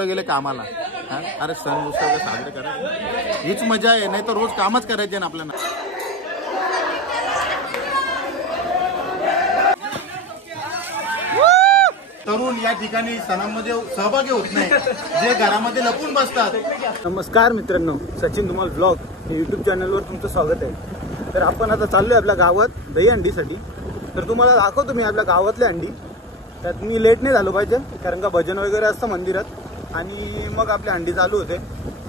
पोरं गेले कामाला। अरे सण उत्सव साजरे करा, हीच मजा आहे, नाही तर रोज कामच करायचे ना आपल्याला। तरुण या ठिकाणी सणांमध्ये सहभागी होत नाही, जे घरामध्ये लपून बसतात। नमस्कार मित्रांनो, सचिन धुमाल ब्लॉग यूट्यूब चॅनलवर तुमचं स्वागत आहे। तर आपण आता चाललोय आपल्या गावात दहीहंडीसाठी। तर तुम्हाला दाखवतो मी आपल्या गावातली हंडी। त्यात मी लेट नाही झालो पाहिजे, कारण का भजन वगैरे असतं मंदिरात आणि मग आपली हंडी चालू होते।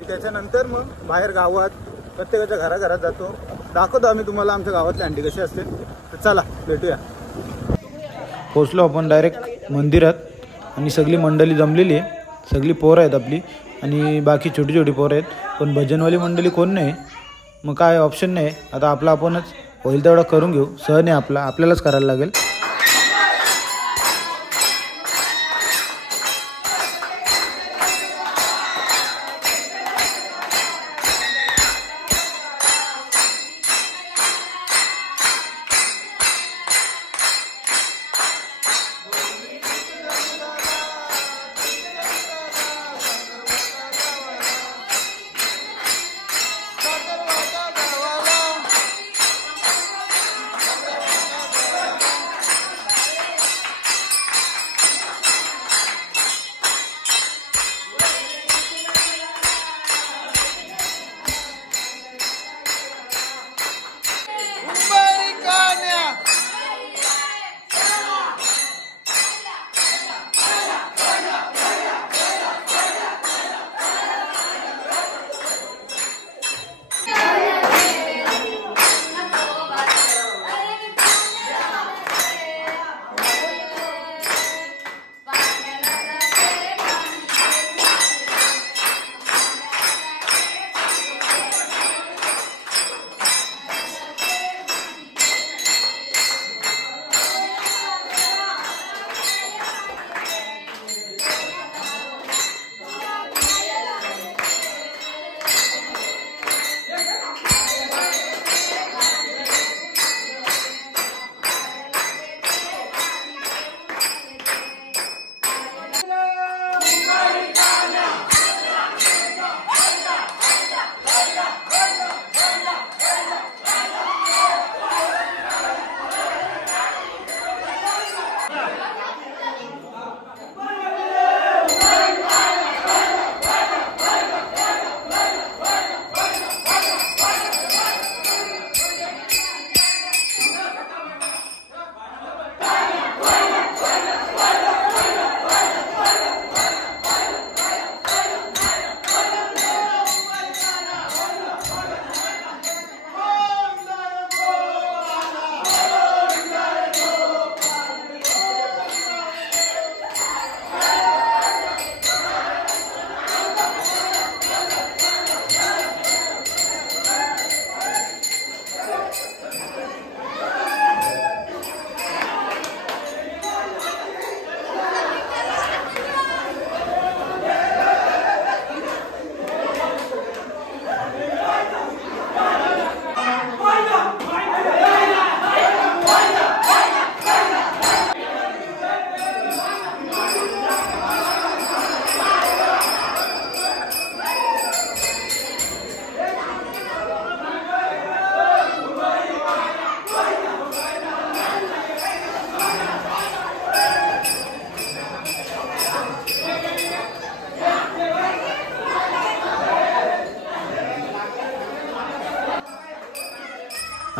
त्याच्यानंतर मग बाहेर गावात प्रत्येकाच्या घराघरात जातो, दाखवतो आम्ही तुम्हाला आमच्या गावातली हंडी कशी असते। तर चला भेटूया। पोचलो आपण डायरेक्ट मंदिरात आणि सगळी मंडळी जमलेली आहे, सगळी पोरं आहेत आपली आणि बाकी छोटी छोटी पोरं आहेत, पण भजनवाली मंडळी कोण नाही। मग काय ऑप्शन नाही, आता आपला आपणच होईल तेवढा करून घेऊ। सण आहे आपला, आपल्यालाच करायला लागेल।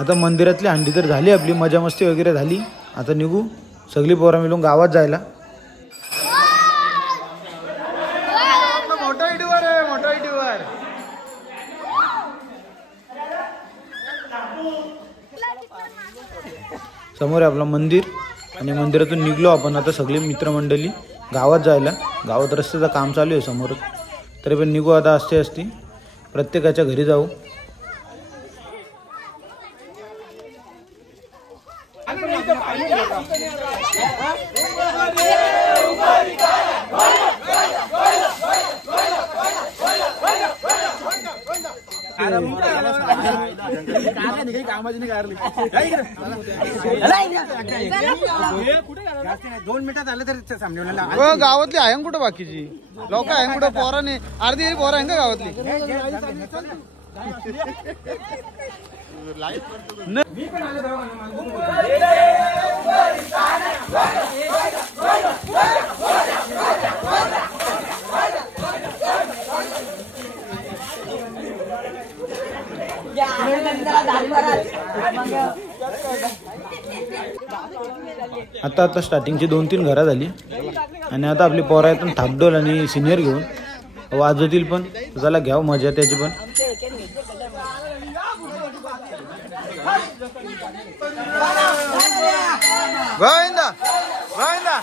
आता मंदिरातली हंडी तर झाली, आपली मजा मस्ती वगैरे झाली। आता निघू सगळी पोरं मिळून गावात जायला। समोर आहे आपलं मंदिर आणि मंदिरातून निघलो आपण आता सगळी मित्रमंडळी गावात जायला। गावात रस्त्याचं काम चालू आहे समोर, तरी पण निघू आता असते असते, प्रत्येकाच्या घरी जाऊ। कामाची नाही कारली 2 मिनिटात आलं तरी सामने गावातली आहे कुठं बाकीची लोक आहे कुठं पोराने अर्धी पोरं आहे का गावातली आता स्टार्टिंगची 2-3 घरा झाली आणि आता आपली पोरं आहेत थापडोल आणि सिनियर घेऊन वाजवतील पण चला घ्याव मजा त्याची पण गोविंदा गोविंदा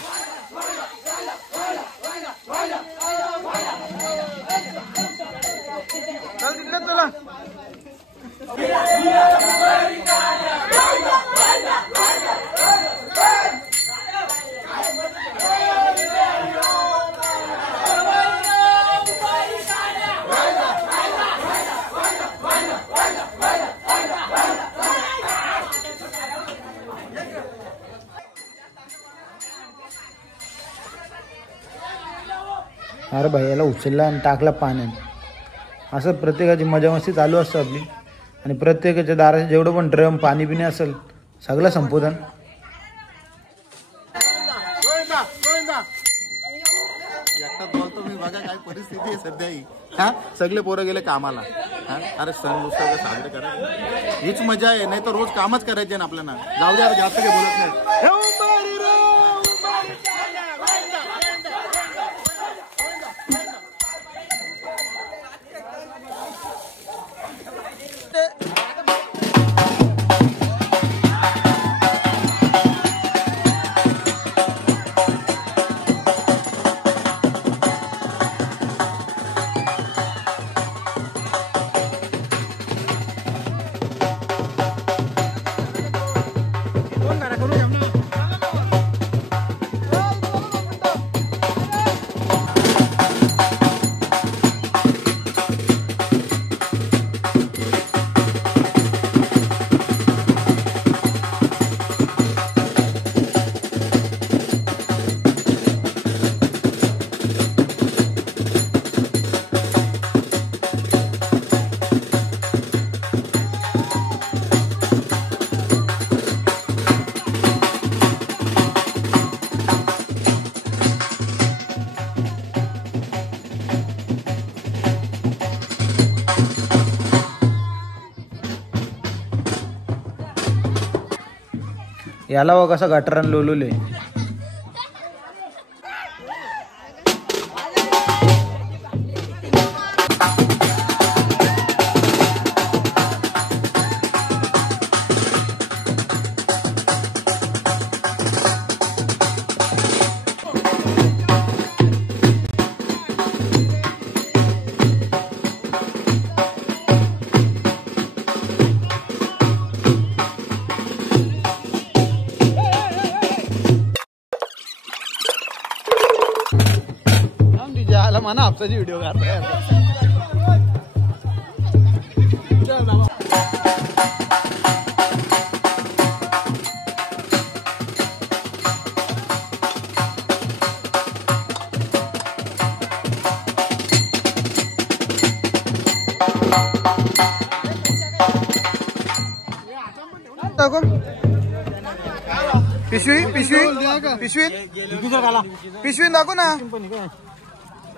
चल तिकडे चला अरे भाई याला उचलला आणि टाकला पाण्यात असं प्रत्येकाची मजा मस्ती चालू असतं आपली आणि प्रत्येकाच्या दारात जेवढं पण ड्रम पाणी पिणे असेल सगळं संपोधन एकटाच बोलतो मी बघा काय परिस्थिती आहे सध्या ही हा सगळे पोरं गेले कामाला हा अरे सण उत्सव साजरे करा हीच मजा आहे नाही तर रोज कामच करायचे ना आपल्याला जाऊ द्या जास्त काही बोलत नाही याला व कसा गटारान लोलुले आला म्हणा आपसाची व्हिडिओ काढताय पिशवी पिशवी पिशवी पिशवी दाखव ना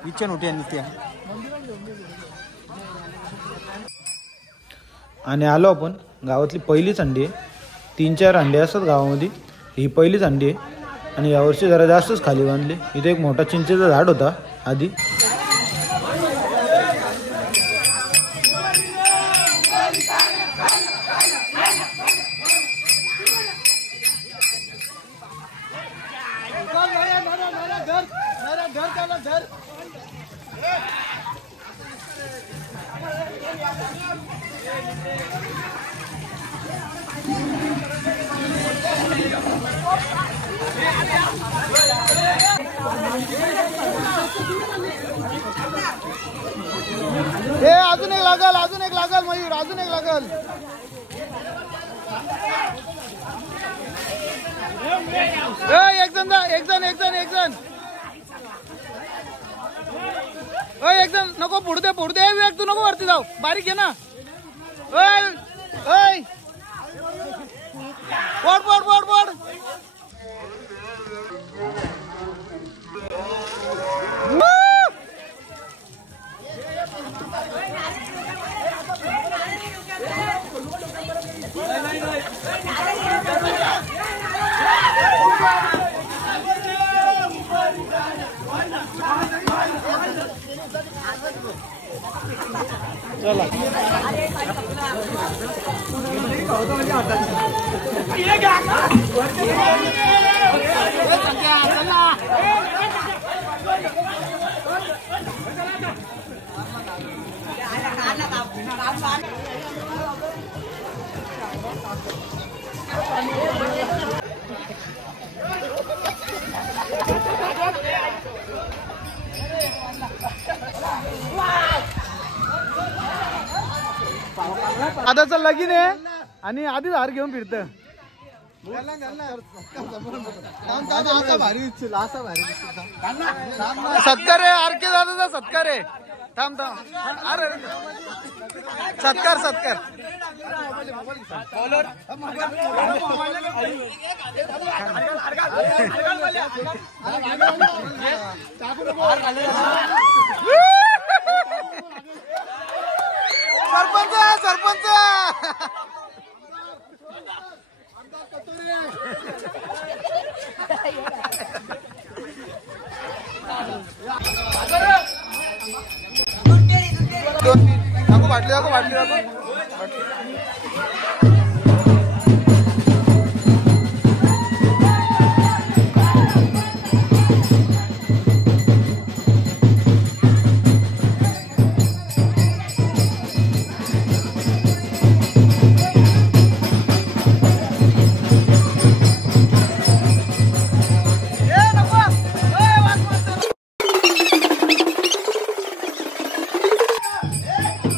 इच्छा नव्हती आणि आलो आपण गावातली पहिलीच अंडी आहे 3-4 अंडे असतात गावामध्ये ही पहिलीच अंडी आहे आणि यावर्षी जरा जास्तच खाली बांधली इथे एक मोठा चिंचेचा झाड होता आधी अजून एक लागल अजून एक लागल. एक जण जा, एक जण एक जण नको पुढे दे विवेक, तू नको वरती जाऊ, बारीक घे ना. बोट चला आदाचं लगीन आहे आणि आधीच हार घेऊन फिरत. सत्कार आहे, आर के दादाचा सत्कार आहे. थांब अरे सत्कार सरपंच दाखव बाटली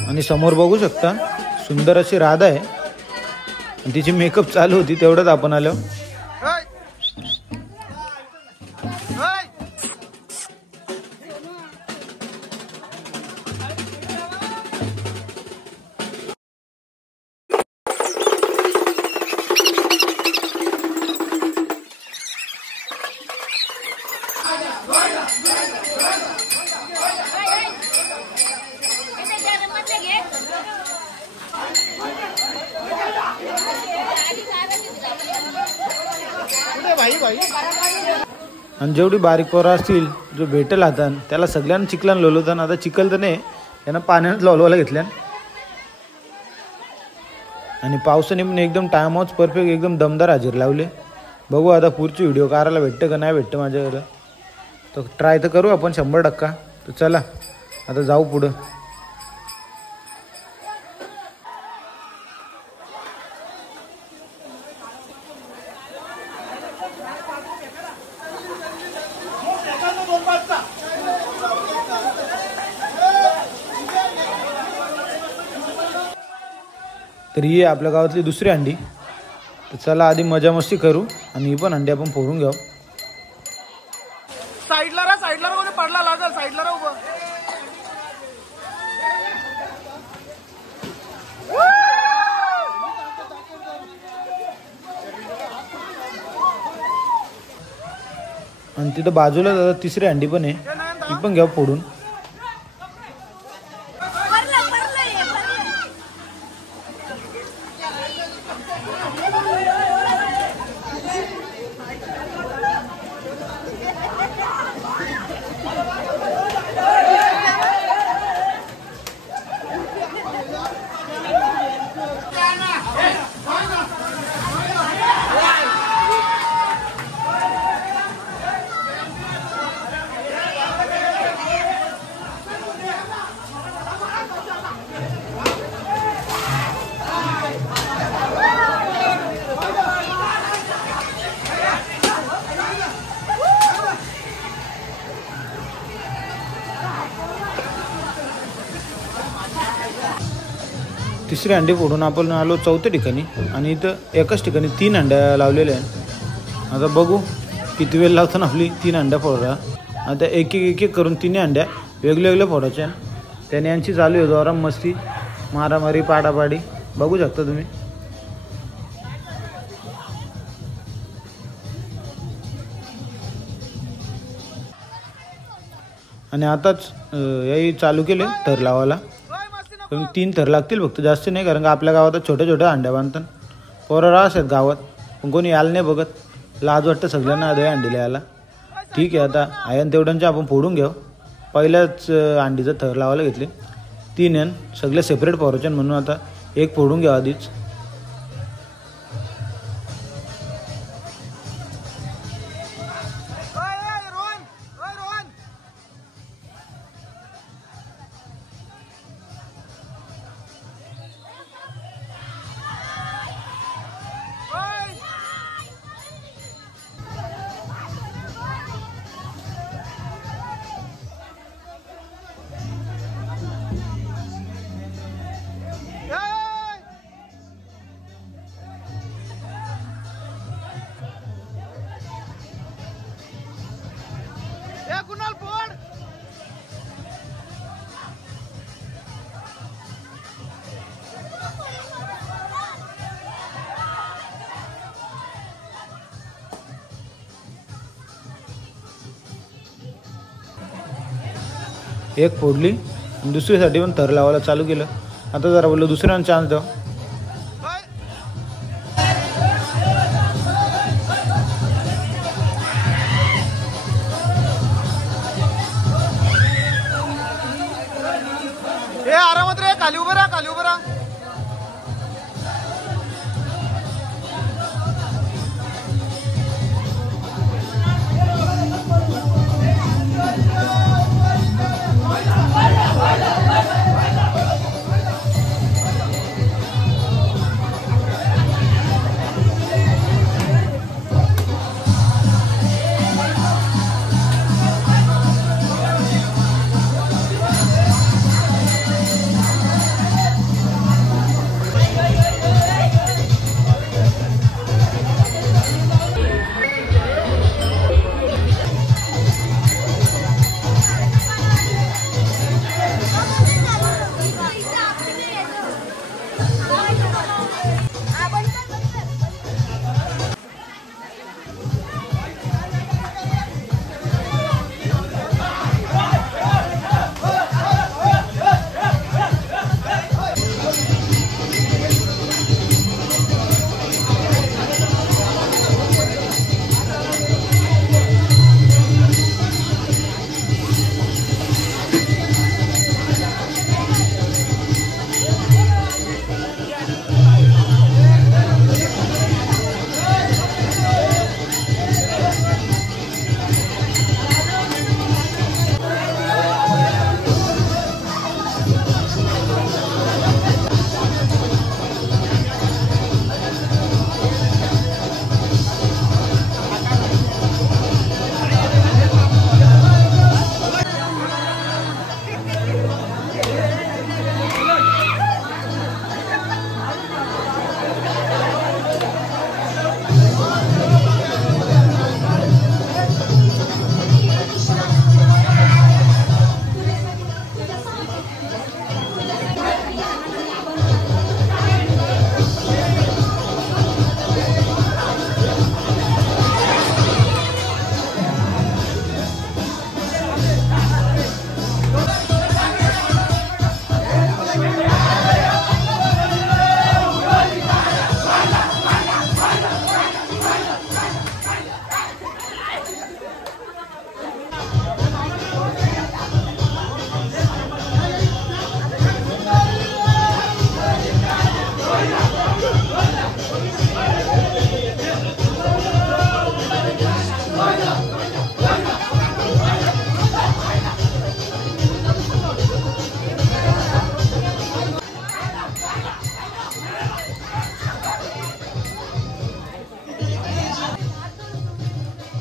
आणि समोर बघू शकता सुंदर अशी राधा आहे आणि तिची मेकअप चालू होती तेवढंच आपण आलो. आणि जेवढी बारीक पोरं असतील जो भेटेल आता त्याला सगळ्यांना चिखलान लोलवतात. आता चिखल तर नाही त्यांना पाण्यात लोलवायला घेतल्या आणि पावसाने पण एकदम टायमाच परफेक्ट एकदम दमदार हजेरी लावले. बघू आता पुढची व्हिडिओ करायला भेटतं का नाही भेटतं माझ्याकडं, तर ट्राय तर करू आपण 100%. तर चला आता जाऊ पुढं. तर ही आपल्या गावातली दुसरी हंडी. तर चला आधी मजा मस्ती करू आणि ही पण हंडी आपण फोडून घेऊ. साईडला कोणी पडला लागल, साईडला राहा उभं. आणि तिथं बाजूला दादा तिसरी हंडी पण आहे, ती पण घ्या फोडून. तिसरी अंडी फोडून आपण आलो चौथ्या ठिकाणी आणि इथं एकाच ठिकाणी 3 अंड्या लावलेल्या आहेत. आता बघू किती वेळ लावतो ना आपली 3 अंड्या फोडा. आता एक एक करून 3 अंड्या वेगवेगळ्या फोडायच्या. त्याने यांची चालू आहे जोराम मस्ती, मारामारी, पाडापाडी बघू शकता तुम्ही. आणि आताच याही चालू केले थर लावायला. पण 3 थर लागतील फक्त, जास्त नाही, कारण का आपल्या गावात छोट्या छोट्या अंड्या बांधतात. पोरं राहत आहेत गावात, पण कोणी यायला नाही बघत. लाज वाटतं सगळ्यांना दही अंडीला यायला. ठीक आहे, आता आयन तेवढ्यांच्या आपण फोडून घेऊ. पहिल्याच अंडीचं थर लावायला घेतले 3 यान सगळे सेपरेट पोराचे म्हणून आता एक फोडून घ्या आधीच. एक फोडली, दुसरीसाठी पण थर लावायला चालू केलं. आता जरा बोललो दुसऱ्यांना चान्स द्याव. आरामात रे, खाली उभं राहा, खाली उभं राहा.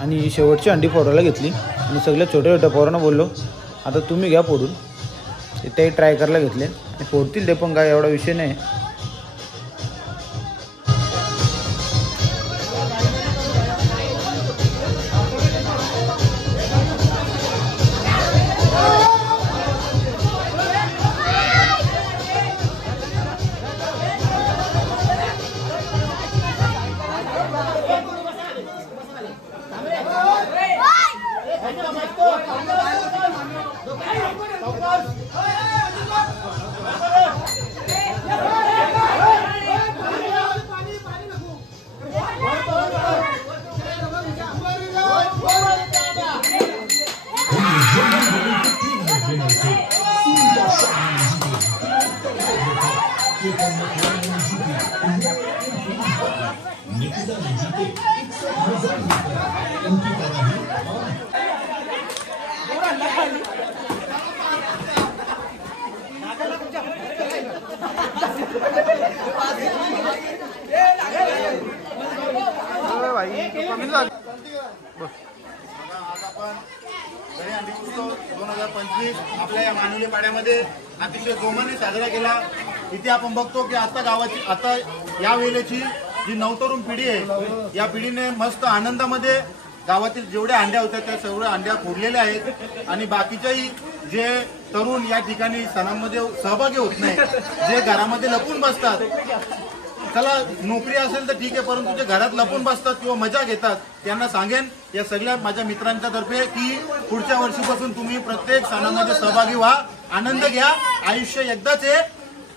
आणि शेवटची अंडी फोडायला घेतली आणि सगळ्या छोट्या छोट्या पोरांना बोललो आता तुम्ही घ्या फोडून. ते ट्राय करायला घेतले आणि फोडतील ते पण, काय एवढा विषय नाही. दही अंडी उत्सव 2025 आपल्या या मानवी पाड्यामध्ये अतिशय जोमाने साजरा केला. इथे आपण बघतो की आता या वेळेची जी नवतरुण पिढी आहे, या पिढीने मस्त आनंदामध्ये गावातील जेवढ्या अंड्या होत्या त्या सगळ्या अंड्या फोडलेल्या आहेत. आणि बाकीच्याही जे तरुण या ठिकाणी सणांमध्ये सहभागी होत नाही, जे घरामध्ये लपून बसतात, चला नोकरी असेल तर ठीक आहे, परंतु जे घरात लपून बसतात किंवा मजा घेतात, त्यांना सांगेन या सगळ्या माझ्या मित्रांच्या तर्फे की पुढच्या वर्षीपासून तुम्ही प्रत्येक सणामध्ये सहभागी व्हा, आनंद घ्या. आयुष्य एकदाच आहे,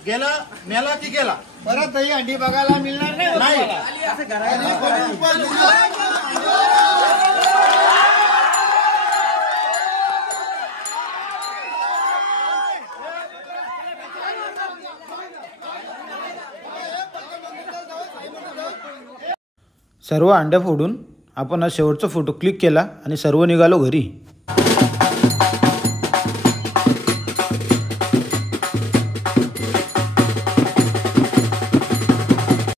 गेला मेला की गेला, परत दही अंडी बघायला मिळणार नाही. सर्व अंड्या फोडून आपण हा शेवटचा फोटो क्लिक केला आणि सर्व निघालो घरी.